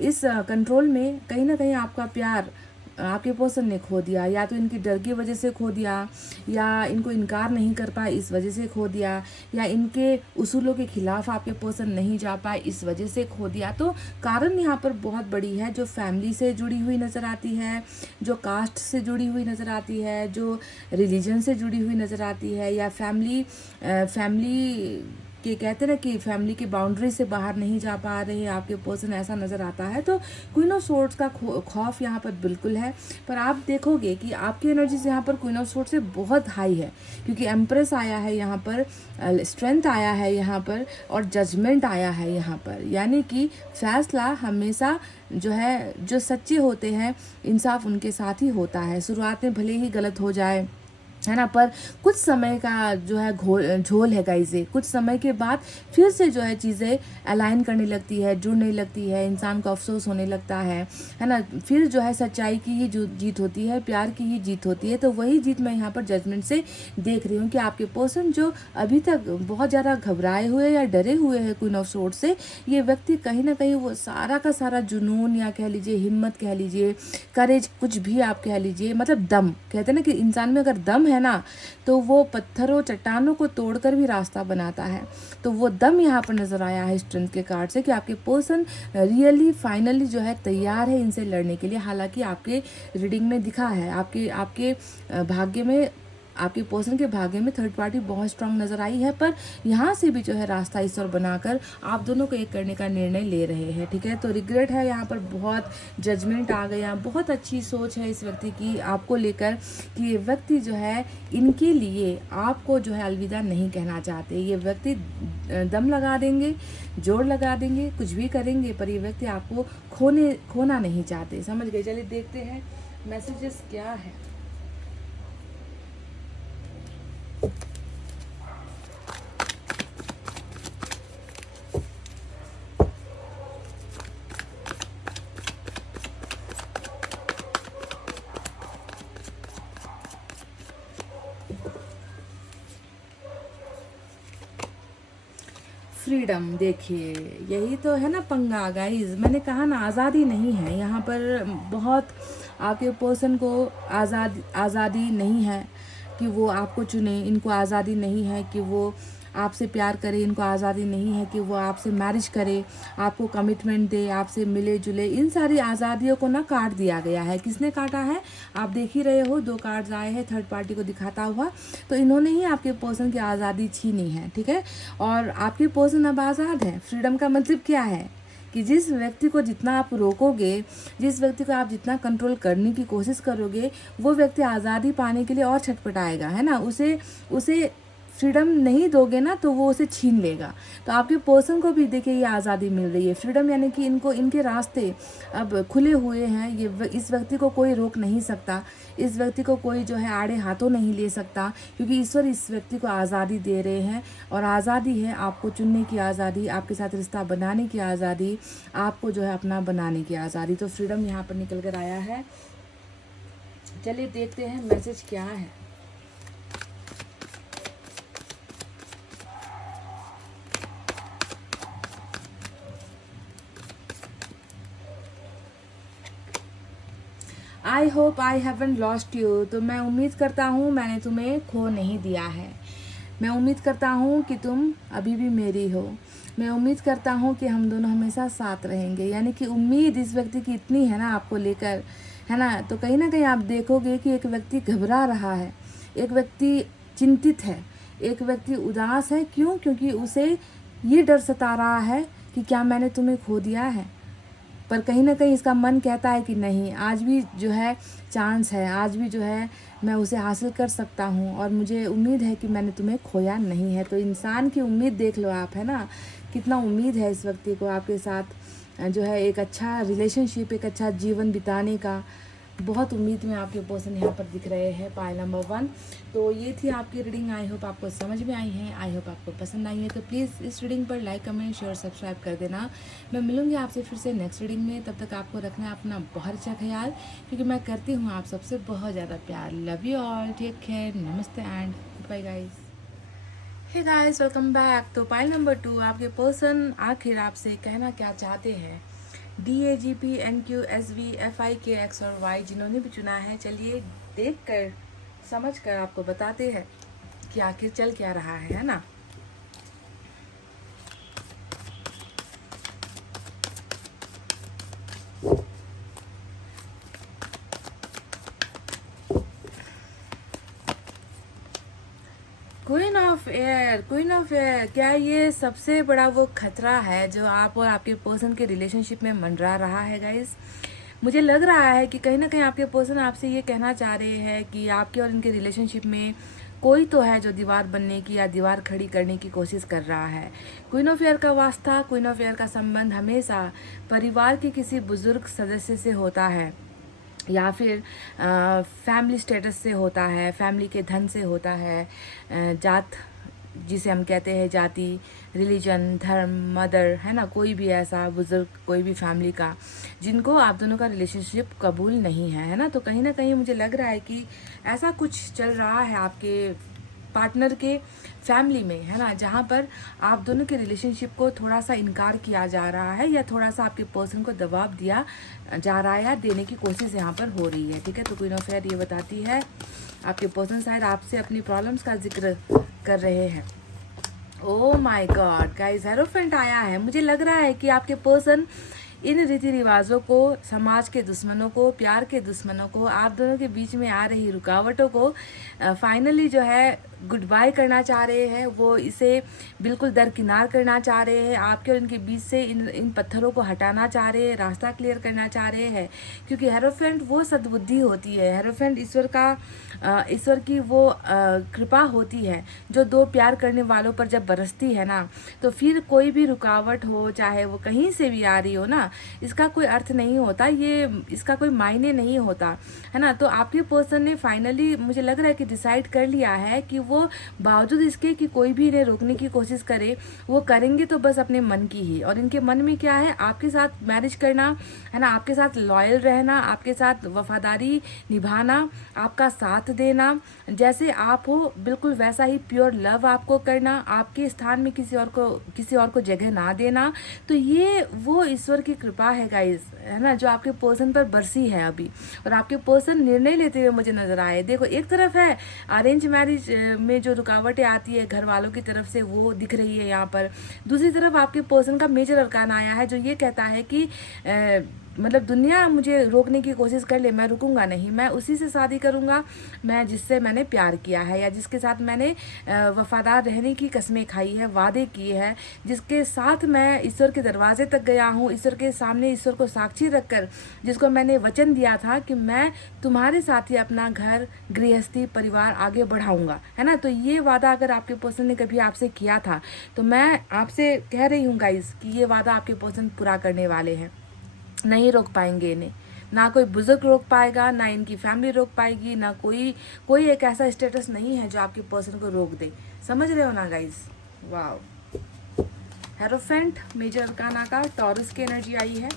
इस कंट्रोल में कहीं ना कहीं आपका प्यार आपके पर्सन ने खो दिया, या तो इनकी डर की वजह से खो दिया, या इनको इनकार नहीं कर पाए इस वजह से खो दिया, या इनके उसूलों के खिलाफ आपके पर्सन नहीं जा पाए इस वजह से खो दिया। तो कारण यहाँ पर बहुत बड़ी है, जो फैमिली से जुड़ी हुई नज़र आती है, जो कास्ट से जुड़ी हुई नज़र आती है, जो रिलीजन से जुड़ी हुई नज़र आती है, या फैमिली कि कहते हैं ना कि फैमिली की बाउंड्री से बाहर नहीं जा पा रहे आपके पर्सन, ऐसा नज़र आता है। तो क्वीन ऑफ सोर्ड्स का खौफ यहाँ पर बिल्कुल है, पर आप देखोगे कि आपकी एनर्जीज यहाँ पर क्वीन ऑफ सोर्ड्स से बहुत हाई है, क्योंकि एम्प्रेस आया है यहाँ पर, स्ट्रेंथ आया है यहाँ पर, और जजमेंट आया है यहाँ पर। यानी कि फैसला हमेशा जो है, जो सच्चे होते हैं, इंसाफ उनके साथ ही होता है। शुरुआत में भले ही गलत हो जाए, है ना, पर कुछ समय का जो है झोल है गाइस, कुछ समय के बाद फिर से जो है चीज़ें अलाइन करने लगती है, जुड़ने लगती है, इंसान को अफसोस होने लगता है ना। फिर जो है सच्चाई की ही जीत होती है, प्यार की ही जीत होती है। तो वही जीत मैं यहाँ पर जजमेंट से देख रही हूँ कि आपके पर्सन जो अभी तक बहुत ज़्यादा घबराए हुए या डरे हुए हैं क्वीन ऑफ सोर्ड्स से, ये व्यक्ति कहीं ना कहीं वो सारा का सारा जुनून, या कह लीजिए हिम्मत, कह लीजिए करेज, कुछ भी आप कह लीजिए, मतलब दम, कहते हैं ना कि इंसान में अगर दम है ना, तो वो पत्थरों चट्टानों को तोड़कर भी रास्ता बनाता है। तो वो दम यहाँ पर नजर आया है स्ट्रेंथ के कार्ड से, कि आपके पर्सन रियली फाइनली जो है तैयार है इनसे लड़ने के लिए। हालांकि आपके रीडिंग में दिखा है, आपके भाग्य में, आपके पर्सन के भाग्य में थर्ड पार्टी बहुत स्ट्रांग नजर आई है, पर यहाँ से भी जो है रास्ता इस ओर बनाकर आप दोनों को एक करने का निर्णय ले रहे हैं। ठीक है, तो रिग्रेट है यहाँ पर, बहुत जजमेंट आ गया, बहुत अच्छी सोच है इस व्यक्ति की आपको लेकर, कि ये व्यक्ति जो है इनके लिए आपको जो है अलविदा नहीं कहना चाहते। ये व्यक्ति दम लगा देंगे, जोर लगा देंगे, कुछ भी करेंगे, पर ये व्यक्ति आपको खोना नहीं चाहते। समझ गए? चलिए देखते हैं मैसेजेस क्या है। फ्रीडम, देखिए यही तो है ना पंगा गाइज, मैंने कहा ना आज़ादी नहीं है यहाँ पर। बहुत आपके पर्सन को आज़ादी नहीं है कि वो आपको चुने, इनको आज़ादी नहीं है कि वो आपसे प्यार करे, इनको आज़ादी नहीं है कि वो आपसे मैरिज करे, आपको कमिटमेंट दे, आपसे मिले जुले। इन सारी आज़ादियों को ना काट दिया गया है। किसने काटा है? आप देख ही रहे हो, 2 कार्ड्स आए हैं थर्ड पार्टी को दिखाता हुआ। तो इन्होंने ही आपके पर्सन की आज़ादी छीनी है। ठीक है, और आपके पर्सन अब आज़ाद है। फ्रीडम का मतलब क्या है? कि जिस व्यक्ति को जितना आप रोकोगे, जिस व्यक्ति को आप जितना कंट्रोल करने की कोशिश करोगे, वो व्यक्ति आज़ादी पाने के लिए और छटपटाएगा, है ना। उसे फ्रीडम नहीं दोगे ना, तो वो उसे छीन लेगा। तो आपके पर्सन को भी देखिए ये आज़ादी मिल रही है, फ्रीडम, यानी कि इनके रास्ते अब खुले हुए हैं। इस व्यक्ति को कोई रोक नहीं सकता, इस व्यक्ति को कोई जो है आड़े हाथों नहीं ले सकता, क्योंकि ईश्वर इस व्यक्ति को आज़ादी दे रहे हैं। और आज़ादी है आपको चुनने की आज़ादी, आपके साथ रिश्ता बनाने की आज़ादी, आपको जो है अपना बनाने की आज़ादी। तो फ्रीडम यहाँ पर निकल कर आया है। चलिए देखते हैं मैसेज क्या है। I hope I haven't lost you. तो मैं उम्मीद करता हूँ मैंने तुम्हें खो नहीं दिया है। मैं उम्मीद करता हूँ कि तुम अभी भी मेरी हो। मैं उम्मीद करता हूँ कि हम दोनों हमेशा साथ रहेंगे। यानी कि उम्मीद इस व्यक्ति की इतनी है ना आपको लेकर, है ना। तो कहीं ना कहीं आप देखोगे कि एक व्यक्ति घबरा रहा है, एक व्यक्ति चिंतित है, एक व्यक्ति उदास है। क्यों? क्योंकि उसे ये डर सता रहा है कि क्या मैंने तुम्हें खो दिया है। पर कहीं ना कहीं इसका मन कहता है कि नहीं, आज भी जो है चांस है, आज भी जो है मैं उसे हासिल कर सकता हूँ, और मुझे उम्मीद है कि मैंने तुम्हें खोया नहीं है। तो इंसान की उम्मीद देख लो आप, है ना, कितना उम्मीद है इस व्यक्ति को आपके साथ जो है एक अच्छा रिलेशनशिप, एक अच्छा जीवन बिताने का। बहुत उम्मीद में आपके पर्सन यहाँ पर दिख रहे हैं। Pile number 1। तो ये थी आपकी रीडिंग। आई होप आपको समझ में आई है, आई होप आपको पसंद आई है। तो प्लीज़ इस रीडिंग पर लाइक, कमेंट, शेयर, सब्सक्राइब कर देना। मैं मिलूंगी आपसे फिर से नेक्स्ट रीडिंग में। तब तक आपको रखना है अपना बहुत अच्छा ख्याल, क्योंकि मैं करती हूँ आप सबसे बहुत ज़्यादा प्यार। Love you all, take care, नमस्ते and bye guys. Hey guys, welcome back. तो पाइल नंबर 2, आपके पर्सन आखिर आपसे कहना क्या चाहते हैं, DAGPNQSVFIKX और Y जिन्होंने भी चुना है, चलिए देख कर समझ कर आपको बताते हैं कि आखिर चल क्या रहा है ना। Queen of air, queen of air, क्या ये सबसे बड़ा वो खतरा है जो आप और आपके पर्सन के रिलेशनशिप में मंडरा रहा है गाइस? मुझे लग रहा है कि कहीं ना कहीं आपके पर्सन आपसे ये कहना चाह रहे हैं कि आपके और इनके रिलेशनशिप में कोई तो है जो दीवार बनने की या दीवार खड़ी करने की कोशिश कर रहा है। क्वीन ऑफ एयर का वास्ता, क्वीन ऑफ एयर का संबंध हमेशा परिवार के किसी बुजुर्ग सदस्य से होता है या फिर फैमिली स्टेटस से होता है, फैमिली के धन से होता है, जात जिसे हम कहते हैं जाति, रिलीजन, धर्म, मदर, है ना, कोई भी ऐसा बुजुर्ग, कोई भी फैमिली का जिनको आप दोनों का रिलेशनशिप कबूल नहीं है ना। तो कहीं ना कहीं मुझे लग रहा है कि ऐसा कुछ चल रहा है आपके पार्टनर के फैमिली में, है ना, जहाँ पर आप दोनों के रिलेशनशिप को थोड़ा सा इनकार किया जा रहा है या थोड़ा सा आपके पर्सन को दबाव दिया जा रहा है या देने की कोशिश यहाँ पर हो रही है। ठीक है, तो क्वीन ऑफ एयर ये बताती है आपके पर्सन शायद आपसे अपनी प्रॉब्लम्स का जिक्र कर रहे हैं। Oh my God guys, hierophant आया है। मुझे लग रहा है कि आपके पर्सन इन रीति रिवाजों को, समाज के दुश्मनों को, प्यार के दुश्मनों को, आप दोनों के बीच में आ रही रुकावटों को फाइनली जो है गुड बाय करना चाह रहे हैं। वो इसे बिल्कुल दरकिनार करना चाह रहे हैं। आपके और इनके बीच से इन पत्थरों को हटाना चाह रहे हैं, रास्ता क्लियर करना चाह रहे हैं, क्योंकि हेरोफेंट वो सद्बुद्धि होती है, हेरोफेंट ईश्वर की वो कृपा होती है जो दो प्यार करने वालों पर जब बरसती है ना, तो फिर कोई भी रुकावट हो, चाहे वो कहीं से भी आ रही हो ना, इसका कोई अर्थ नहीं होता, ये इसका कोई मायने नहीं होता, है ना। तो आपके पर्सन ने फाइनली मुझे लग रहा है कि डिसाइड कर लिया है कि वो बावजूद इसके कि कोई भी इन्हें रोकने की कोशिश करे, वो करेंगे तो बस अपने मन की ही। और इनके मन में क्या है, आपके साथ मैरिज करना, है ना, आपके साथ लॉयल रहना, आपके साथ वफादारी निभाना, आपका साथ देना, जैसे आप हो बिल्कुल वैसा ही प्योर लव आपको करना, आपके स्थान में किसी और को जगह ना देना। तो ये वो ईश्वर की कृपा है गाइस, है ना, जो आपके पर्सन पर बरसी है अभी। और आपके पर्सन निर्णय लेते हुए मुझे नजर आए। देखो, एक तरफ है अरेंज मैरिज में जो रुकावटें आती है घर वालों की तरफ से, वो दिख रही है यहाँ पर। दूसरी तरफ आपके पर्सन का मेजर अरकान आया है जो ये कहता है कि मतलब दुनिया मुझे रोकने की कोशिश कर ले, मैं रुकूंगा नहीं, मैं उसी से शादी करूंगा मैं जिससे मैंने प्यार किया है या जिसके साथ मैंने वफादार रहने की कस्में खाई है, वादे किए हैं, जिसके साथ मैं ईश्वर के दरवाजे तक गया हूँ, ईश्वर के सामने ईश्वर को साक्षी रखकर जिसको मैंने वचन दिया था कि मैं तुम्हारे साथ ही अपना घर, गृहस्थी, परिवार आगे बढ़ाऊंगा, है ना। तो ये वादा अगर आपके पर्सन ने कभी आपसे किया था तो मैं आपसे कह रही हूँ गाइस कि ये वादा आपके पर्सन पूरा करने वाले हैं। नहीं रोक पाएंगे इन्हें, ना कोई बुजुर्ग रोक पाएगा, ना इनकी फैमिली रोक पाएगी, ना कोई एक ऐसा स्टेटस नहीं है जो आपके पर्सन को रोक दे। समझ रहे हो ना guys? Wow, hierophant major arcana का टॉरस की एनर्जी आई है।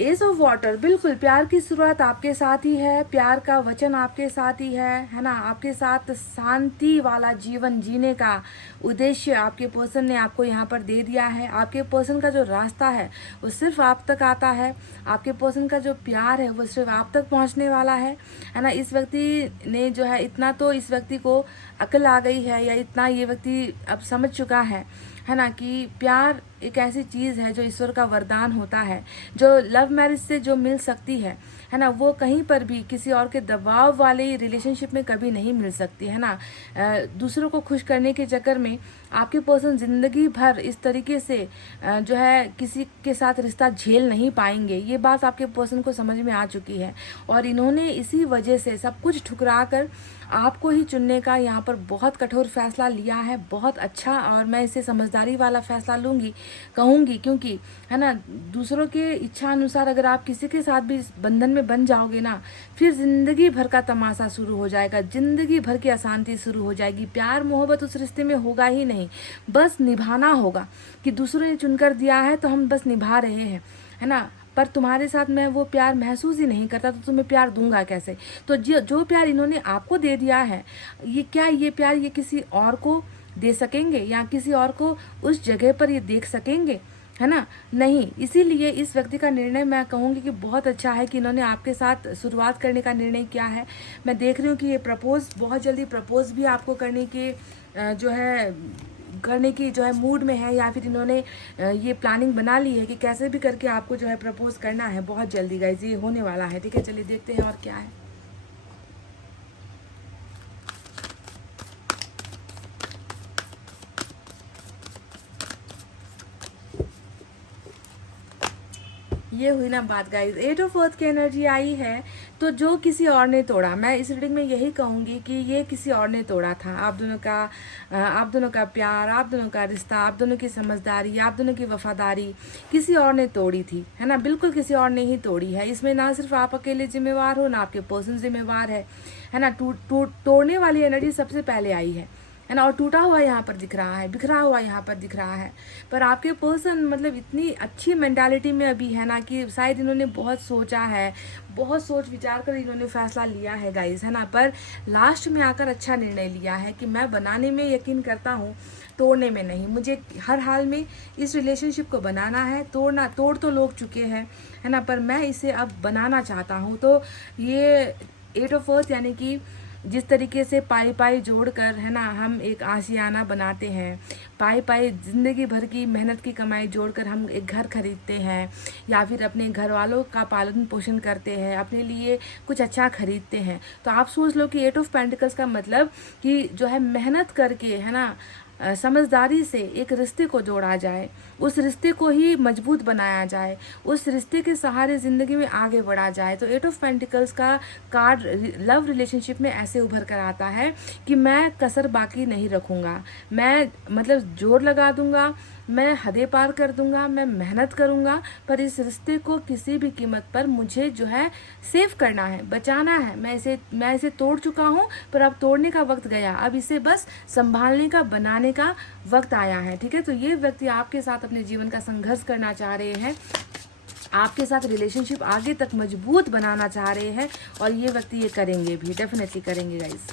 एस ऑफ वाटर, बिल्कुल प्यार की शुरुआत आपके साथ ही है, प्यार का वचन आपके साथ ही है ना। आपके साथ शांति वाला जीवन जीने का उद्देश्य आपके पर्सन ने आपको यहाँ पर दे दिया है। आपके पर्सन का जो रास्ता है वो सिर्फ आप तक आता है, आपके पर्सन का जो प्यार है वो सिर्फ आप तक पहुँचने वाला है ना। इस व्यक्ति ने जो है इतना तो इस व्यक्ति को अकल आ गई है या इतना ये व्यक्ति अब समझ चुका है ना, कि प्यार एक ऐसी चीज़ है जो ईश्वर का वरदान होता है, जो लव मैरिज से जो मिल सकती है ना, वो कहीं पर भी किसी और के दबाव वाले रिलेशनशिप में कभी नहीं मिल सकती, है ना। दूसरों को खुश करने के चक्कर में आपके पर्सन जिंदगी भर इस तरीके से जो है किसी के साथ रिश्ता झेल नहीं पाएंगे। ये बात आपके पर्सन को समझ में आ चुकी है और इन्होंने इसी वजह से सब कुछ ठुकरा कर आपको ही चुनने का यहाँ पर बहुत कठोर फैसला लिया है। बहुत अच्छा, और मैं इसे समझदारी वाला फैसला कहूँगी, क्योंकि है ना, दूसरों के इच्छा अनुसार अगर आप किसी के साथ भी बंधन में बन जाओगे ना, फिर जिंदगी भर का तमाशा शुरू हो जाएगा, जिंदगी भर की अशांति शुरू हो जाएगी। प्यार मोहब्बत उस रिश्ते में होगा ही नहीं, बस निभाना होगा कि दूसरों ने चुनकर दिया है तो हम बस निभा रहे हैं, है ना। पर तुम्हारे साथ मैं वो प्यार महसूस ही नहीं करता तो तुम्हें प्यार दूंगा कैसे? तो जो प्यार इन्होंने आपको दे दिया है, ये क्या ये प्यार ये किसी और को दे सकेंगे या किसी और को उस जगह पर ये देख सकेंगे, है ना? नहीं। इसीलिए इस व्यक्ति का निर्णय मैं कहूँगी कि बहुत अच्छा है कि इन्होंने आपके साथ शुरुआत करने का निर्णय किया है। मैं देख रही हूँ कि ये प्रपोज बहुत जल्दी प्रपोज भी आपको करने की जो है मूड में है, या फिर इन्होंने ये प्लानिंग बना ली है कि कैसे भी करके आपको जो है प्रपोज करना है बहुत जल्दी गाइज, ये होने वाला है। ठीक है, चलिए देखते हैं और क्या है। ये हुई ना बात गाइज, 8 ऑफ अर्थ की एनर्जी आई है। तो जो किसी और ने तोड़ा, मैं इस रीडिंग में यही कहूँगी कि ये किसी और ने तोड़ा था। आप दोनों का प्यार, आप दोनों का रिश्ता, आप दोनों की समझदारी, आप दोनों की वफादारी किसी और ने तोड़ी थी, है ना? बिल्कुल किसी और ने ही तोड़ी है। इसमें ना सिर्फ आप अकेले जिम्मेवार हो, ना आपके पर्सन जिम्मेवार है ना? तोड़ने वाली एनर्जी सबसे पहले आई है ना? और टूटा हुआ यहाँ पर दिख रहा है, बिखरा हुआ यहाँ पर दिख रहा है। पर आपके पर्सन मतलब इतनी अच्छी मेंटालिटी में अभी है ना कि शायद इन्होंने बहुत सोचा है, बहुत सोच विचार कर इन्होंने फैसला लिया है गाइज, है ना? पर लास्ट में आकर अच्छा निर्णय लिया है कि मैं बनाने में यकीन करता हूँ, तोड़ने में नहीं। मुझे हर हाल में इस रिलेशनशिप को बनाना है। तोड़ तो लोग चुके हैं, है ना? पर मैं इसे अब बनाना चाहता हूँ। तो ये 8 ऑफ अर्थ यानी कि जिस तरीके से पाई पाई जोड़कर, है ना, हम एक आशियाना बनाते हैं, पाई पाई ज़िंदगी भर की मेहनत की कमाई जोड़कर हम एक घर खरीदते हैं, या फिर अपने घर वालों का पालन पोषण करते हैं, अपने लिए कुछ अच्छा खरीदते हैं। तो आप सोच लो कि 8 ऑफ पेंटिकल्स का मतलब कि जो है मेहनत करके, है ना, समझदारी से एक रिश्ते को जोड़ा जाए, उस रिश्ते को ही मजबूत बनाया जाए, उस रिश्ते के सहारे ज़िंदगी में आगे बढ़ा जाए। तो 8 ऑफ पेंटिकल्स का कार्ड लव रिलेशनशिप में ऐसे उभर कर आता है कि मैं कसर बाकी नहीं रखूँगा, मैं मतलब जोर लगा दूँगा, मैं हदें पार कर दूंगा, मैं मेहनत करूंगा, पर इस रिश्ते को किसी भी कीमत पर मुझे जो है सेव करना है, बचाना है। मैं इसे तोड़ चुका हूँ, पर अब तोड़ने का वक्त गया, अब इसे बस संभालने का, बनाने का वक्त आया है। ठीक है, तो ये व्यक्ति आपके साथ अपने जीवन का संघर्ष करना चाह रहे हैं, आपके साथ रिलेशनशिप आगे तक मजबूत बनाना चाह रहे हैं, और ये व्यक्ति ये करेंगे भी, डेफिनेटली करेंगे गाइस।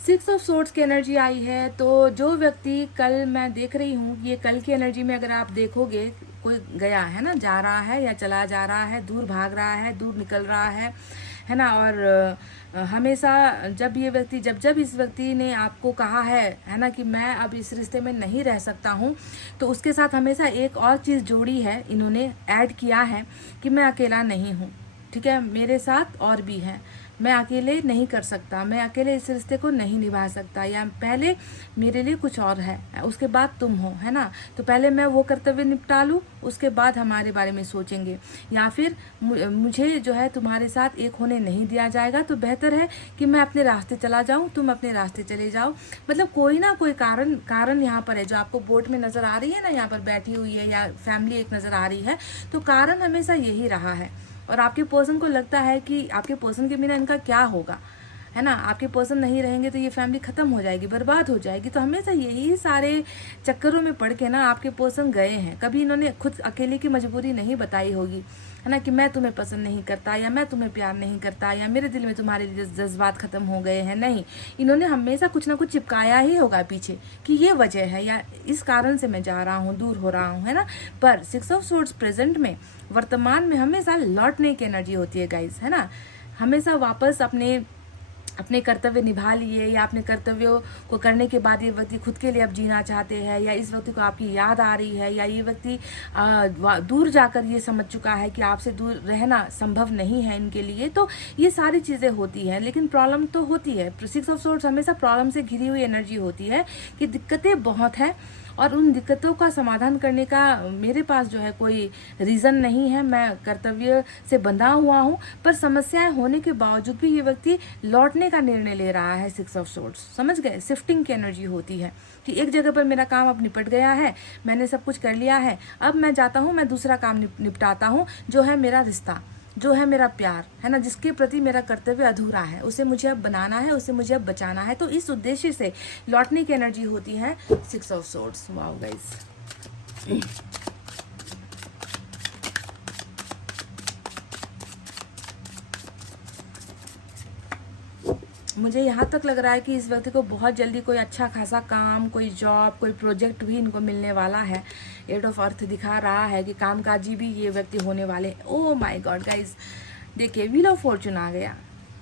सिक्स ऑफ सोर्ड्स की एनर्जी आई है। तो जो व्यक्ति कल मैं देख रही हूँ, ये कल की एनर्जी में अगर आप देखोगे, कोई गया है ना, जा रहा है या चला जा रहा है, दूर भाग रहा है, दूर निकल रहा है ना? और हमेशा जब इस व्यक्ति ने आपको कहा है ना, कि मैं अब इस रिश्ते में नहीं रह सकता हूँ, तो उसके साथ हमेशा एक और चीज़ जोड़ी है, इन्होंने ऐड किया है कि मैं अकेला नहीं हूँ। ठीक है, मेरे साथ और भी हैं, मैं अकेले नहीं कर सकता, मैं अकेले इस रिश्ते को नहीं निभा सकता, या पहले मेरे लिए कुछ और है, उसके बाद तुम हो, है ना? तो पहले मैं वो कर्तव्य निपटा लूँ, उसके बाद हमारे बारे में सोचेंगे, या फिर मुझे जो है तुम्हारे साथ एक होने नहीं दिया जाएगा, तो बेहतर है कि मैं अपने रास्ते चला जाऊँ, तुम अपने रास्ते चले जाओ। मतलब कोई ना कोई कारण यहाँ पर है, जो आपको बोर्ड में नज़र आ रही है ना, यहाँ पर बैठी हुई है, या फैमिली एक नज़र आ रही है, तो कारण हमेशा यही रहा है। और आपके पर्सन को लगता है कि आपके पर्सन के बिना इनका क्या होगा, है ना? आपके पर्सन नहीं रहेंगे तो ये फैमिली ख़त्म हो जाएगी, बर्बाद हो जाएगी। तो हमेशा यही सारे चक्करों में पड़ के ना आपके पर्सन गए हैं। कभी इन्होंने खुद अकेले की मजबूरी नहीं बताई होगी, है ना, कि मैं तुम्हें पसंद नहीं करता, या मैं तुम्हें प्यार नहीं करता, या मेरे दिल में तुम्हारे लिए जज्बात ख़त्म हो गए हैं। नहीं, इन्होंने हमेशा कुछ ना कुछ चिपकाया ही होगा पीछे कि ये वजह है, या इस कारण से मैं जा रहा हूँ, दूर हो रहा हूँ, है ना? पर 6 ऑफ सोर्ड्स प्रेजेंट में, वर्तमान में हमेशा लौटने की एनर्जी होती है गाइज, है ना? हमेशा वापस अपने कर्तव्य निभा लिए, या अपने कर्तव्यों को करने के बाद ये व्यक्ति खुद के लिए अब जीना चाहते हैं, या इस व्यक्ति को आपकी याद आ रही है, या ये व्यक्ति दूर जाकर ये समझ चुका है कि आपसे दूर रहना संभव नहीं है इनके लिए। तो ये सारी चीज़ें होती हैं, लेकिन प्रॉब्लम तो होती है। 6 ऑफ सोर्ड्स हमेशा प्रॉब्लम से घिरी हुई एनर्जी होती है कि दिक्कतें बहुत हैं, और उन दिक्कतों का समाधान करने का मेरे पास जो है कोई रीज़न नहीं है, मैं कर्तव्य से बंधा हुआ हूँ। पर समस्याएं होने के बावजूद भी ये व्यक्ति लौटने का निर्णय ले रहा है। 6 ऑफ सोर्ड्स, समझ गए? शिफ्टिंग की एनर्जी होती है कि एक जगह पर मेरा काम अब निपट गया है, मैंने सब कुछ कर लिया है, अब मैं जाता हूँ, मैं दूसरा काम निपटाता हूँ, जो है मेरा रिश्ता, जो है मेरा प्यार, है ना, जिसके प्रति मेरा कर्तव्य अधूरा है, उसे मुझे अब बनाना है, उसे मुझे अब बचाना है। तो इस उद्देश्य से लौटने की एनर्जी होती है 6 ऑफ सोर्ड्स। वाओ गाइस, मुझे यहाँ तक लग रहा है कि इस व्यक्ति को बहुत जल्दी कोई अच्छा खासा काम, कोई जॉब, कोई प्रोजेक्ट भी इनको मिलने वाला है। 8 ऑफ अर्थ दिखा रहा है कि कामकाजी भी ये व्यक्ति होने वाले। ओह माय गॉड गाइज, देखिए व्हील ऑफ फॉर्चून आ गया।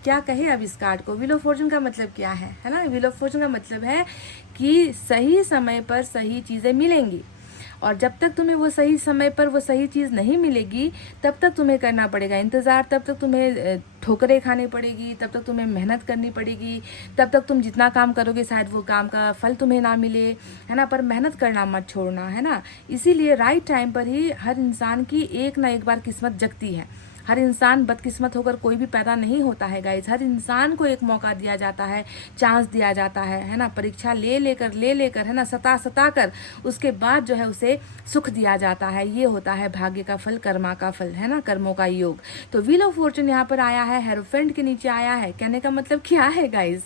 क्या कहे अब इस कार्ड को? व्हील ऑफ फॉर्चून का मतलब क्या है ना? व्हील ऑफ फॉर्चून का मतलब है कि सही समय पर सही चीज़ें मिलेंगी, और जब तक तुम्हें वो सही समय पर वो सही चीज़ नहीं मिलेगी तब तक तुम्हें करना पड़ेगा इंतज़ार, तब तक तुम्हें ठोकरें खानी पड़ेगी, तब तक तुम्हें मेहनत करनी पड़ेगी, तब तक तुम जितना काम करोगे शायद वो काम का फल तुम्हें ना मिले, है ना। पर मेहनत करना मत छोड़ना, है ना। इसीलिए राइट टाइम पर ही हर इंसान की एक ना एक बार किस्मत जगती है। हर इंसान बदकिस्मत होकर कोई भी पैदा नहीं होता है गाइज। हर इंसान को एक मौका दिया जाता है, चांस दिया जाता है ना। परीक्षा ले लेकर, है ना, सता कर उसके बाद जो है उसे सुख दिया जाता है। ये होता है भाग्य का फल, कर्मा का फल, है ना, कर्मों का योग। तो व्हील ऑफ फॉर्चून यहाँ पर आया है, हेरोफेंट के नीचे आया है। कहने का मतलब क्या है गाइज?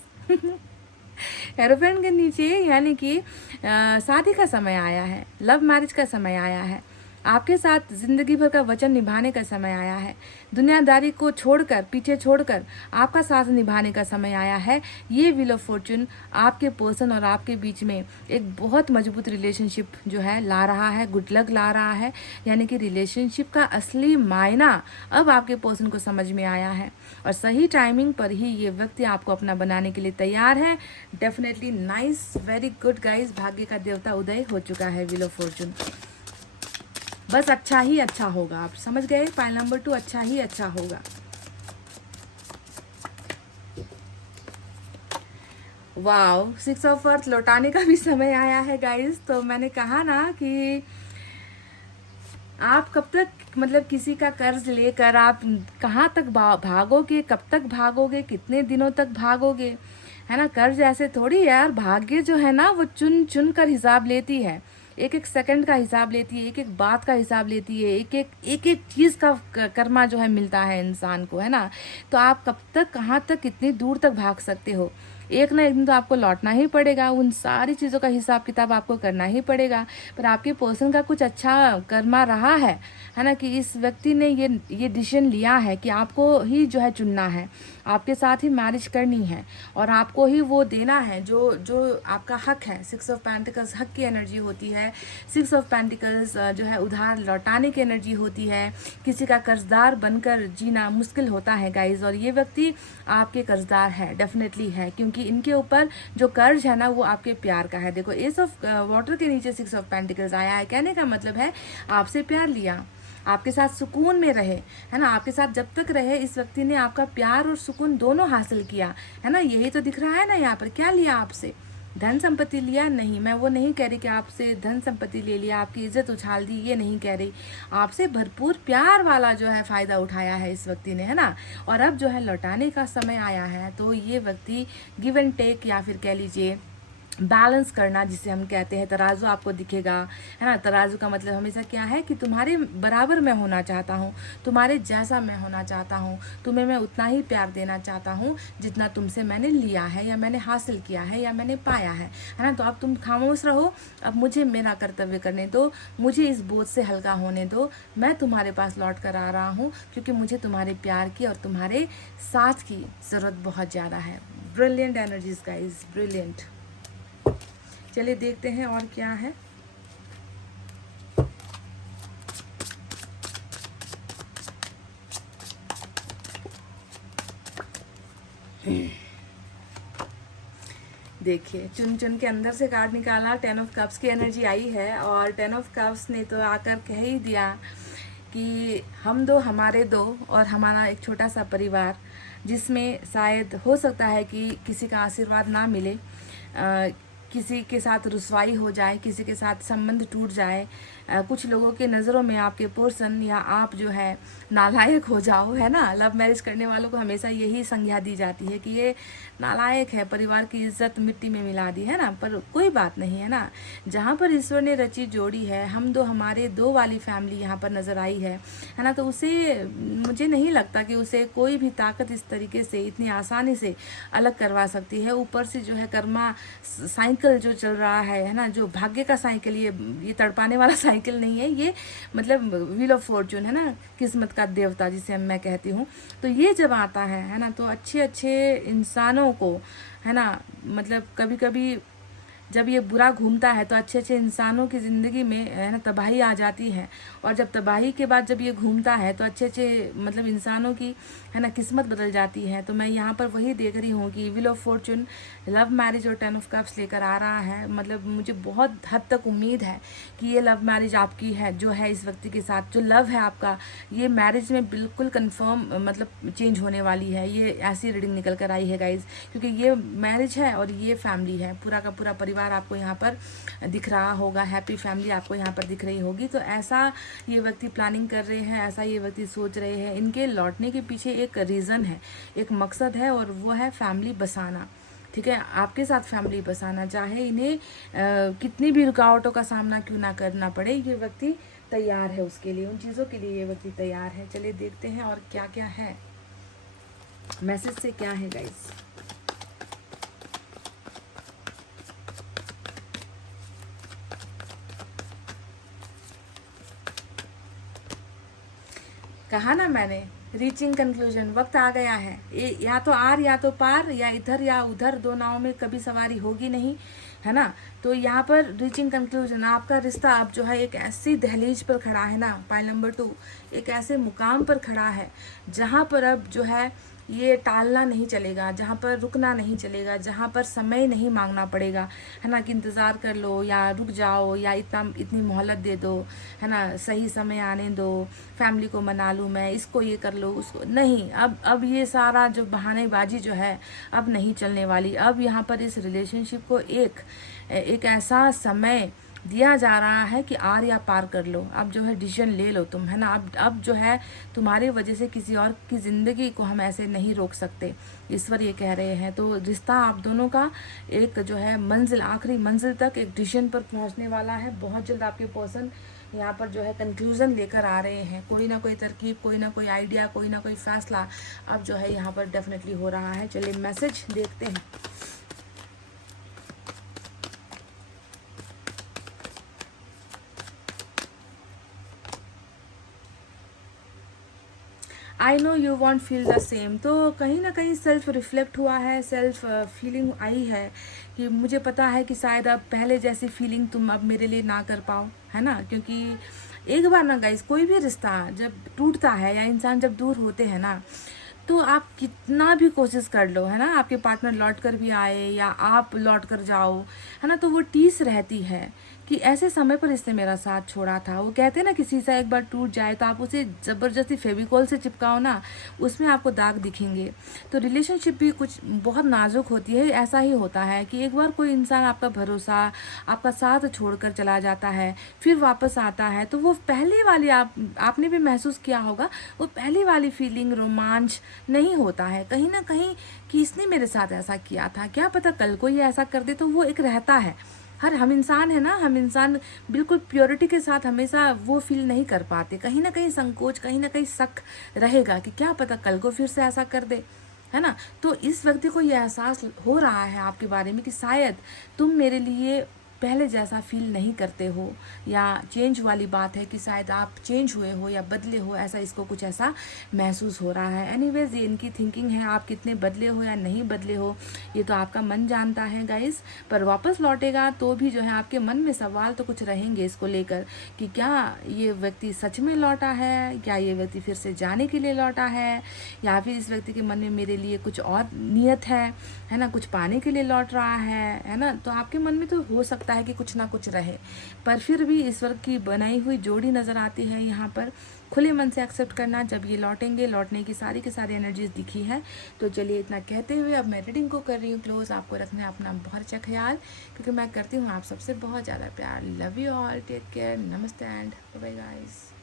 हेरोफेंट के नीचे यानी कि शादी का समय आया है, लव मैरिज का समय आया है, आपके साथ जिंदगी भर का वचन निभाने का समय आया है, दुनियादारी को छोड़कर, पीछे छोड़कर आपका साथ निभाने का समय आया है। ये व्हील ऑफ फॉर्चून आपके पर्सन और आपके बीच में एक बहुत मजबूत रिलेशनशिप जो है ला रहा है, गुड लक ला रहा है। यानी कि रिलेशनशिप का असली मायना अब आपके पर्सन को समझ में आया है, और सही टाइमिंग पर ही ये व्यक्ति आपको अपना बनाने के लिए तैयार है। Definitely nice, very good guys. भाग्य का देवता उदय हो चुका है व्हील ऑफ फॉर्चून। बस अच्छा ही अच्छा होगा, आप समझ गए। पाइल नंबर 2, अच्छा ही अच्छा होगा। वाओ, 6 ऑफ अर्थ लौटाने का भी समय आया है गाइस। तो मैंने कहा ना कि आप कब तक, मतलब किसी का कर्ज लेकर आप कहाँ तक भागोगे, कब तक भागोगे, कितने दिनों तक भागोगे, है ना। कर्ज ऐसे थोड़ी यार, भाग्य जो है ना वो चुन चुन कर हिसाब लेती है, एक एक सेकंड का हिसाब लेती है, एक एक बात का हिसाब लेती है, एक एक चीज़ का कर्मा जो है मिलता है इंसान को, है ना। तो आप कब तक, कहाँ तक, कितनी दूर तक भाग सकते हो? एक ना एक दिन तो आपको लौटना ही पड़ेगा, उन सारी चीज़ों का हिसाब किताब आपको करना ही पड़ेगा। पर आपके पर्सन का कुछ अच्छा कर्मा रहा है ना, कि इस व्यक्ति ने ये डिसीजन लिया है कि आपको ही जो है चुनना है, आपके साथ ही मैरिज करनी है, और आपको ही वो देना है जो जो आपका हक है। 6 ऑफ पेंटिकल्स हक की एनर्जी होती है, 6 ऑफ पेंटिकल्स जो है उधार लौटाने की एनर्जी होती है। किसी का कर्जदार बनकर जीना मुश्किल होता है गाइज, और ये व्यक्ति आपके कर्जदार है, डेफिनेटली है, क्योंकि इनके ऊपर जो कर्ज है ना वो आपके प्यार का है। देखो, एस ऑफ वाटर के नीचे 6 ऑफ पेंटिकल्स आया है। कहने का मतलब है आपसे प्यार लिया, आपके साथ सुकून में रहे, है ना। आपके साथ जब तक रहे इस व्यक्ति ने आपका प्यार और सुकून दोनों हासिल किया, है ना। यही तो दिख रहा है ना यहाँ पर। क्या लिया आपसे? धन संपत्ति लिया? नहीं, मैं वो नहीं कह रही कि आपसे धन संपत्ति ले लिया, आपकी इज्जत उछाल दी, ये नहीं कह रही। आपसे भरपूर प्यार वाला जो है फ़ायदा उठाया है इस व्यक्ति ने, है ना। और अब जो है लौटाने का समय आया है। तो ये व्यक्ति गिव एंड टेक, या फिर कह लीजिए बैलेंस करना जिसे हम कहते हैं, तराजू आपको दिखेगा, है ना। तराजू का मतलब हमेशा क्या है कि तुम्हारे बराबर मैं होना चाहता हूँ, तुम्हारे जैसा मैं होना चाहता हूँ, तुम्हें मैं उतना ही प्यार देना चाहता हूँ जितना तुमसे मैंने लिया है, या मैंने हासिल किया है, या मैंने पाया है ना। तो अब तुम खामोश रहो, अब मुझे मेरा कर्तव्य करने दो, मुझे इस बोझ से हल्का होने दो। मैं तुम्हारे पास लौट कर आ रहा हूँ, क्योंकि मुझे तुम्हारे प्यार की और तुम्हारे साथ की ज़रूरत बहुत ज़्यादा है। Brilliant energies guys, brilliant. चलिए देखते हैं और क्या है। देखिए, चुन चुन के अंदर से कार्ड निकाला, 10 ऑफ कप्स की एनर्जी आई है, और 10 ऑफ कप्स ने तो आकर कह ही दिया कि हम दो, हमारे दो, और हमारा एक छोटा सा परिवार, जिसमें शायद हो सकता है कि किसी का आशीर्वाद ना मिले, किसी के साथ रुसवाई हो जाए, किसी के साथ संबंध टूट जाए, कुछ लोगों के नज़रों में आपके पर्सन या आप जो है नालायक हो जाओ, है ना। लव मैरिज करने वालों को हमेशा यही संज्ञा दी जाती है कि ये नालायक है, परिवार की इज्जत मिट्टी में मिला दी, है ना। पर कोई बात नहीं, है ना। जहाँ पर ईश्वर ने रची जोड़ी है, हम दो, हमारे दो वाली फैमिली यहाँ पर नज़र आई है ना। तो उसे, मुझे नहीं लगता कि उसे कोई भी ताकत इस तरीके से इतनी आसानी से अलग करवा सकती है। ऊपर से जो है कर्मा साइन साइकिल जो चल रहा है ना, जो भाग्य का साइकिल, ये तड़पाने वाला साइकिल नहीं है, ये मतलब व्हील ऑफ फॉर्चून है ना, किस्मत का देवता जिसे मैं कहती हूँ। तो ये जब आता है ना, तो अच्छे अच्छे इंसानों को है ना, मतलब कभी कभी जब ये बुरा घूमता है तो अच्छे अच्छे इंसानों की ज़िंदगी में है ना तबाही आ जाती है, और जब तबाही के बाद जब ये घूमता है तो अच्छे अच्छे मतलब इंसानों की है ना किस्मत बदल जाती है। तो मैं यहाँ पर वही देख रही हूँ कि wheel of Fortune love marriage और 10 ऑफ कप्स लेकर आ रहा है। मतलब मुझे बहुत हद तक उम्मीद है कि ये लव मैरिज आपकी है, जो है इस व्यक्ति के साथ जो लव है आपका, ये मैरिज में बिल्कुल कंफर्म मतलब चेंज होने वाली है। ये ऐसी रीडिंग निकल कर आई है गाइज, क्योंकि ये मैरिज है और ये फैमिली है, पूरा का पूरा परिवार आपको यहाँ पर दिख रहा होगा, हैप्पी फैमिली आपको यहाँ पर दिख रही होगी। तो ऐसा ये व्यक्ति प्लानिंग कर रहे हैं, ऐसा ये व्यक्ति सोच रहे हैं। इनके लौटने के पीछे एक रीज़न है, एक मकसद है, और वो है फैमिली बसाना। ठीक है, आपके साथ फैमिली बसाना, चाहे इन्हें कितनी भी रुकावटों का सामना क्यों ना करना पड़े, ये व्यक्ति तैयार है उसके लिए, उन चीज़ों के लिए ये व्यक्ति तैयार है। चलिए देखते हैं और क्या क्या है, मैसेज से क्या है गाइस। कहा ना मैंने, रीचिंग कंक्लूजन, वक्त आ गया है। या तो आर या तो पार, या इधर या उधर, दो नाव में कभी सवारी होगी नहीं, है ना। तो यहाँ पर रीचिंग कंक्लूजन, आपका रिश्ता अब जो है एक ऐसी दहलीज पर खड़ा है ना, पाइल नंबर 2, एक ऐसे मुकाम पर खड़ा है जहाँ पर अब जो है ये टालना नहीं चलेगा, जहाँ पर रुकना नहीं चलेगा, जहाँ पर समय नहीं मांगना पड़ेगा, है ना, कि इंतज़ार कर लो या रुक जाओ या इतनी मोहलत दे दो, है ना, सही समय आने दो, फैमिली को मना लूँ मैं, इसको ये कर लो उसको नहीं। अब ये सारा जो बहानेबाजी जो है अब नहीं चलने वाली। अब यहाँ पर इस रिलेशनशिप को एक ऐसा समय दिया जा रहा है कि आर या पार कर लो। अब जो है डिसीजन ले लो तुम, है ना। अब जो है तुम्हारी वजह से किसी और की ज़िंदगी को हम ऐसे नहीं रोक सकते, ईश्वर ये कह रहे हैं। तो रिश्ता आप दोनों का एक जो है मंजिल, आखिरी मंजिल तक एक डिसीजन पर पहुंचने वाला है। बहुत जल्द आपके पर्सन यहाँ पर जो है कंक्लूजन लेकर आ रहे हैं, कोई ना कोई तरकीब, कोई ना कोई आइडिया, कोई ना कोई फैसला अब जो है यहाँ पर डेफिनेटली हो रहा है। चलिए मैसेज देखते हैं। I know you want feel the same. तो कहीं ना कहीं सेल्फ रिफ्लेक्ट हुआ है, सेल्फ फीलिंग आई है कि मुझे पता है कि शायद अब पहले जैसी फीलिंग तुम अब मेरे लिए ना कर पाओ, है ना। क्योंकि एक बार ना गाइस, कोई भी रिश्ता जब टूटता है या इंसान जब दूर होते हैं ना, तो आप कितना भी कोशिश कर लो, है ना, आपके पार्टनर लौट कर भी आए या आप लौट कर जाओ, है ना, तो वो टीस रहती है कि ऐसे समय पर इसने मेरा साथ छोड़ा था। वो कहते हैं ना, किसी से एक बार टूट जाए तो आप उसे ज़बरदस्ती फेविकॉल से चिपकाओ ना, उसमें आपको दाग दिखेंगे। तो रिलेशनशिप भी कुछ बहुत नाजुक होती है। ऐसा ही होता है कि एक बार कोई इंसान आपका भरोसा, आपका साथ छोड़कर चला जाता है, फिर वापस आता है, तो वो पहले वाली आपने भी महसूस किया होगा, वो पहली वाली फीलिंग, रोमांच नहीं होता है कहीं ना कहीं कि इसने मेरे साथ ऐसा किया था, क्या पता कल को ये ऐसा कर दे। तो वो एक रहता है, हम इंसान है ना, हम इंसान बिल्कुल प्योरिटी के साथ हमेशा वो फील नहीं कर पाते। कहीं ना कहीं संकोच, कहीं ना कहीं शक रहेगा कि क्या पता कल को फिर से ऐसा कर दे, है ना। तो इस व्यक्ति को ये एहसास हो रहा है आपके बारे में कि शायद तुम मेरे लिए पहले जैसा फील नहीं करते हो, या चेंज वाली बात है कि शायद आप चेंज हुए हो या बदले हो, ऐसा इसको कुछ ऐसा महसूस हो रहा है। एनीवेज ये इनकी थिंकिंग है, आप कितने बदले हो या नहीं बदले हो ये तो आपका मन जानता है गाइस। पर वापस लौटेगा तो भी जो है आपके मन में सवाल तो कुछ रहेंगे इसको लेकर कि क्या ये व्यक्ति सच में लौटा है, क्या ये व्यक्ति फिर से जाने के लिए लौटा है, या फिर इस व्यक्ति के मन में मेरे लिए कुछ और नियत है ना, कुछ पाने के लिए लौट रहा है ना। तो आपके मन में तो हो सकता है कि कुछ ना कुछ रहे, पर फिर भी ईश्वर की बनाई हुई जोड़ी नज़र आती है यहाँ पर। खुले मन से एक्सेप्ट करना, जब ये लौटेंगे, लौटने की सारी एनर्जीज दिखी है। तो चलिए इतना कहते हुए अब मैं रीडिंग को कर रही हूँ क्लोज। आपको रखना है अपना बहुत अच्छा ख्याल, क्योंकि मैं करती हूँ आप सबसे बहुत ज़्यादा प्यार। Love you all, take care, नमस्ते एंड बाय बाय गाइस।